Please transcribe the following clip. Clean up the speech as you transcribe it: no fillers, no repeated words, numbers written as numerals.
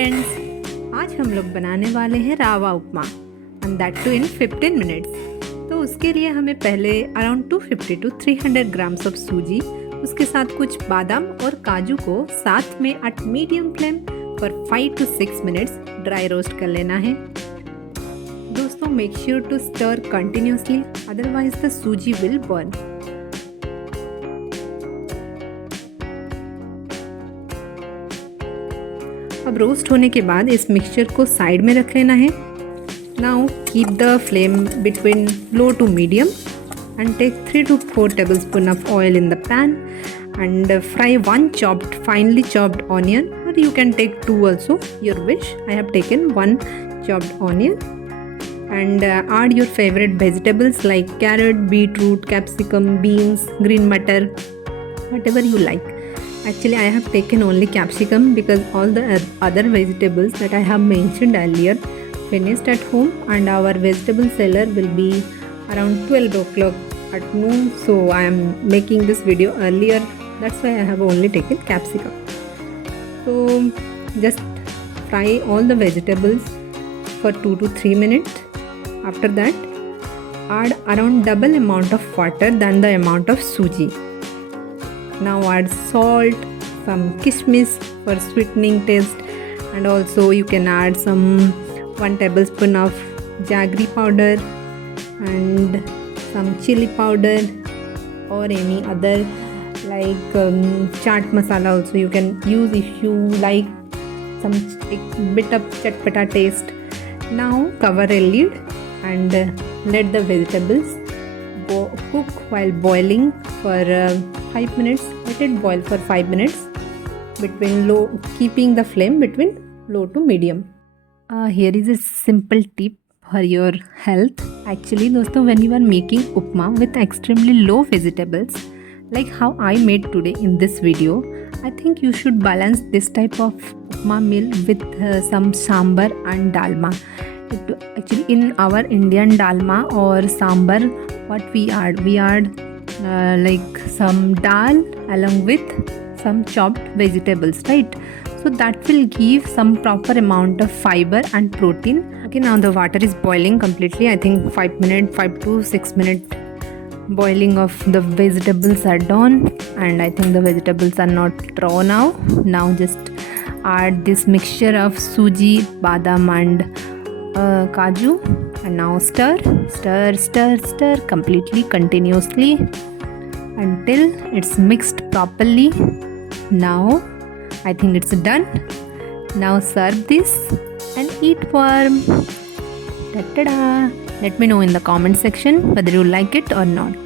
Friends, आज हम लोग बनाने वाले हैं rava upma and that too in 15 minutes. तो उसके लिए हमें पहले अराउंड 250 to 300 ग्राम्स ऑफ सूजी, उसके साथ कुछ बादाम और काजू को साथ में at medium flame for 5 to 6 minutes dry roast कर लेना है। दोस्तों, make sure to stir continuously, otherwise the suji will burn. अब रोस्ट होने के बाद इस मिक्सचर को साइड में रख लेना है। Now keep the flame between low to medium and take 3 to 4 tablespoon of oil in the pan and fry 1 chopped finely chopped onion, or you can take 2 also, your wish. I have taken 1 chopped onion and add your favorite vegetables like carrot, beetroot, capsicum, beans, green mutter, whatever you like. Actually, I have taken only capsicum because all the other vegetables that I have mentioned earlier finished at home, and our vegetable seller will be around 12 o'clock at noon. So I am making this video earlier. That's why I have only taken capsicum. So just fry all the vegetables for 2 to 3 minutes. After that, add around double amount of water than the amount of suji. Now add salt, some kishmish for sweetening taste, and also you can add some 1 tablespoon of jaggery powder and some chilli powder or any other like chaat masala also you can use if you like some bit of chatpata taste. Now cover a lid and let the vegetables cook while boiling for 5 minutes. Let it boil for 5 minutes between low, keeping the flame between low to medium. Here is a simple tip for your health. Actually, दोस्तों, when you are making upma with extremely low vegetables, like how I made today in this video, I think you should balance this type of upma meal with some sambar and dalma. Actually, in our Indian dalma or sambar, what we add like some dal along with some chopped vegetables, right? So that will give some proper amount of fiber and protein. Okay, now the water is boiling completely. I think 5 to 6 minute boiling of the vegetables are done, and I think the vegetables are not raw now. Now just add this mixture of suji, badam and kaju, and now stir completely continuously until it's mixed properly. Now I think it's done. Now serve this and eat warm. Ta-da! Let me know in the comment section whether you like it or not.